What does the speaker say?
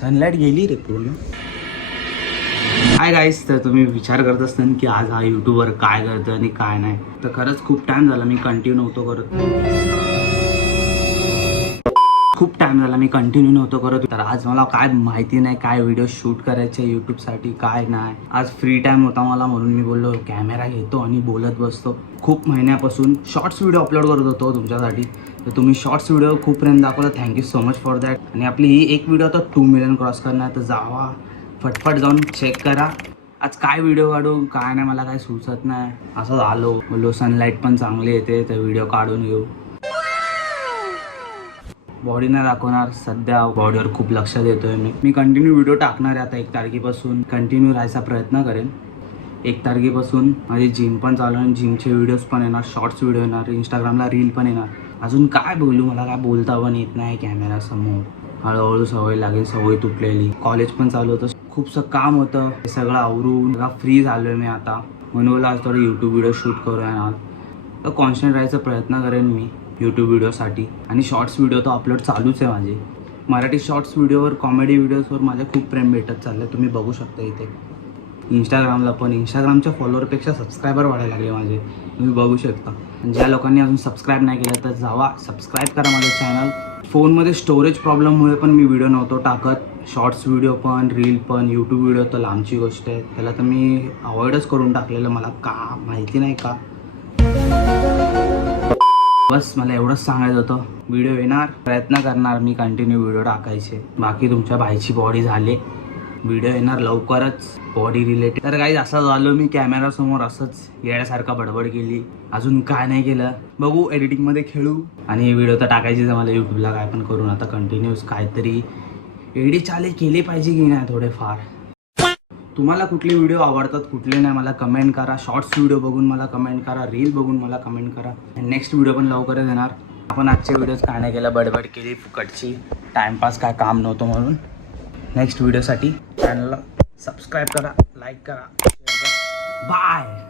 Sunlight गेली रे पूर्ण. Hi guys, तर तुम्ही विचार करत असताना की आज हा यूट्यूबवर काय करतो आणि काय नाही. तर खरंच खूप टाइम झाला मी कंटिन्यू नव्हतो करत. तर आज मला काय माहिती नाही काय व्हिडिओ शूट करायचे यूट्यूबसाठी काय नाही. आज फ्री टाइम होता मला म्हणून मी बोललो कॅमेरा घेतो आणि बोलत बसतो. खूप महिन्यापासून शॉर्ट्स व्हिडिओ अपलोड करत होतो तुमच्यासाठी. तर तुम्ही शॉर्ट्स व्हिडिओ खूप प्रेम दाखवलं, thank you so much for that. आणि आपली ही एक व्हिडिओ तर 2 मिलियन क्रॉस करणार. तर जावा फटफट जाऊन चेक करा आज काय व्हिडिओ काढू काय नाही. मला काय सुचत नाही. असं झालो बोललो सनलाईट पण चांगली येते तर व्हिडिओ काढून घेऊ. बॉडी नाही दाखवणार सध्या, बॉडीवर खूप लक्ष देतोय मी कंटिन्यू व्हिडिओ टाकणार आहे. आता 1 तारखेपासून कंटिन्यू राहायचा प्रयत्न करेन. 1 तारखेपासून माझी जिम पण चालू आहे. जिमचे व्हिडिओज पण येणार, शॉर्ट्स व्हिडिओ येणार, इंस्टाग्रामला रील पण येणार. अजून काय बोलू, मला काय बोलता पण येत नाही कॅमेरासमोर. हळूहळू सवय लागेल, सवय तुटलेली. कॉलेज पण चालू होतं, खूपसं काम होतं. हे सगळं आवरून फ्री झालो आहे मी आता. म्हणून मला आज थोडं यूट्यूब व्हिडिओ शूट करू येणार. तर कॉन्स्टंट राहायचा प्रयत्न करेन मी यूट्यूब व्हिडिओसाठी. आणि शॉर्ट्स व्हिडिओ तर अपलोड चालूच आहे माझे. मराठी शॉर्ट्स व्हिडिओवर, कॉमेडी व्हिडिओजवर माझे खूप प्रेम भेटत चाललं आहे. तुम्ही बघू शकता इथे. इंस्टाग्रामला पण इंस्टाग्रामच्या फॉलोअरपेक्षा सबस्क्रायबर वाढायला लागले माझे, तुम्ही बघू शकता. ज्या लोकांनी अजून सबस्क्राईब नाही केलं तर जावा सबस्क्राईब करा माझं चॅनल. फोनमध्ये स्टोरेज प्रॉब्लेममुळे पण मी व्हिडिओ नव्हतो टाकत. शॉर्ट्स व्हिडिओ पण, रील पण, यूट्यूब व्हिडिओ तर लांबची गोष्ट आहे. त्याला तर मी अवॉइडच करून टाकलेलं. मला का माहिती नाही का. बस मला एवढंच सांगायचं होतं. व्हिडिओ येणार, प्रयत्न करणार मी कंटिन्यू व्हिडिओ टाकायचे. बाकी तुमच्या भाईची बॉडी झाली, व्हिडिओ येणार लवकरच बॉडी रिलेटेड. तर काही असं झालं मी कॅमेरासमोर असंच येण्यासारखा बडबड केली. अजून काय नाही केलं, बघू एडिटिंगमध्ये खेळू. आणि व्हिडिओ तर टाकायचीच मला यूट्यूबला. काय पण करून आता कंटिन्यूस काहीतरी एडिट चाले केले पाहिजे की नाही थोडेफार. तुम्हाला कुठले व्हिडिओ आवडतात कुठले नाही मला कमेंट करा. शॉर्ट्स व्हिडिओ बघून मला कमेंट करा, रील बघून मला कमेंट करा. नेक्स्ट व्हिडिओ पण लवकरच येणार. आपण आजचे व्हिडिओज काय नाही केलं, बडबड केली फुकटची, टाइमपास, काय काम नव्हतं म्हणून. नेक्स्ट व्हिडिओसाठी चॅनलला सबस्क्राईब करा, लाईक करा, शेअर करा. बाय.